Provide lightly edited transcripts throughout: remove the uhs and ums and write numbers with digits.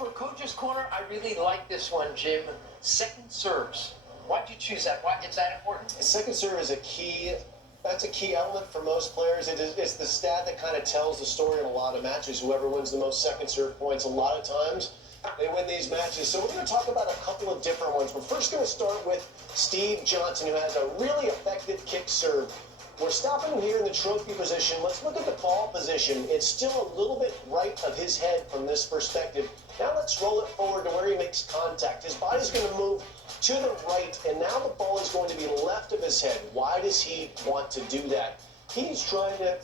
For Coach's Corner, I really like this one, Jim. Second serves. Why'd you choose that? Why is that important? Second serve is a key. That's a key element for most players. It's the stat that kind of tells the story in a lot of matches. Whoever wins the most second serve points, a lot of times, they win these matches. So we're going to talk about a couple of different ones. We're first going to start with Steve Johnson, who has a really effective kick serve. We're stopping him here in the trophy position. Let's look at the ball position. It's still a little bit right of his head from this perspective. Now let's roll it forward to where he makes contact. His body's going to move to the right, and now the ball is going to be left of his head. Why does he want to do that? He's trying to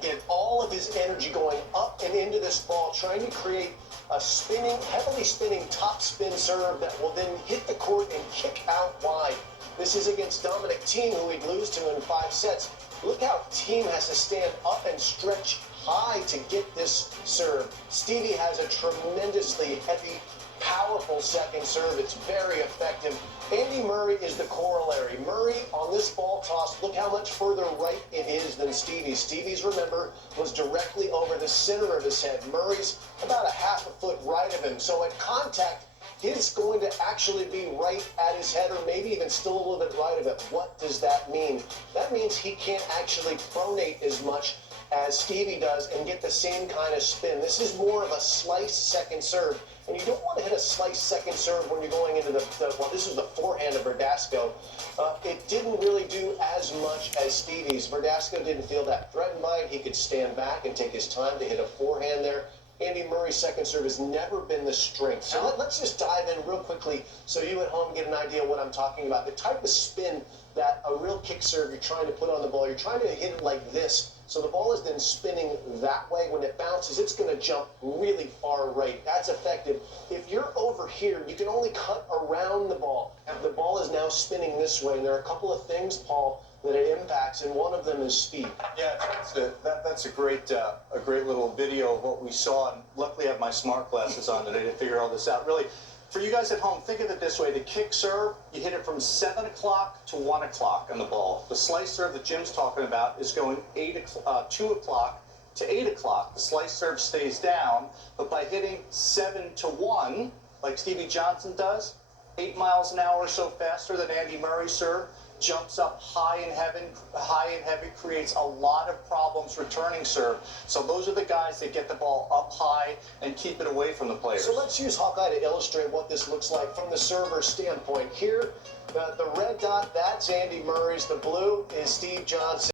get all of his energy going up and into this ball, trying to create a spinning, heavily spinning top spin serve that will then hit the court and kick out wide. This is against Dominic Thiem, who he'd lose to in 5 sets. Look how Thiem has to stand up and stretch high to get this serve. Stevie has a tremendously heavy, powerful second serve. It's very effective. Andy Murray is the corollary. Murray, on this ball toss, look how much further right it is than Stevie's. Stevie's, remember, was directly over the center of his head. Murray's about a half a foot right of him. So at contact, he's going to actually be right at his head, or maybe even still a little bit right of it. What does that mean? That means he can't actually pronate as much as Stevie does and get the same kind of spin. This is more of a slice second serve, and you don't want to hit a slice second serve when you're going into well, this is the forehand of Verdasco. It didn't really do as much as Stevie's. Verdasco didn't feel that threatened by it. He could stand back and take his time to hit a forehand there. Andy Murray's second serve has never been the strength. So let's just dive in real quickly so you at home get an idea of what I'm talking about. The type of spin that a real kick serve you're trying to put on the ball, you're trying to hit it like this. So the ball is then spinning that way. When it bounces, it's going to jump really far right. That's effective. If you're over here, you can only cut around the ball. The ball is now spinning this way. And there are a couple of things, Paul, that it impacts, and one of them is speed. Yeah, that's a great little video of what we saw, and luckily I have my smart glasses on today to figure all this out. Really, for you guys at home, think of it this way. The kick serve, you hit it from 7 o'clock to 1 o'clock on the ball. The slice serve that Jim's talking about is going 2 o'clock to 8 o'clock. The slice serve stays down, but by hitting 7 to 1, like Stevie Johnson does, 8 miles an hour or so faster than Andy Murray's serve, jumps up high and heavy, creates a lot of problems returning serve. So those are the guys that get the ball up high and keep it away from the players. So let's use Hawkeye to illustrate what this looks like from the server standpoint. Here, the red dot, that's Andy Murray's. The blue is Steve Johnson.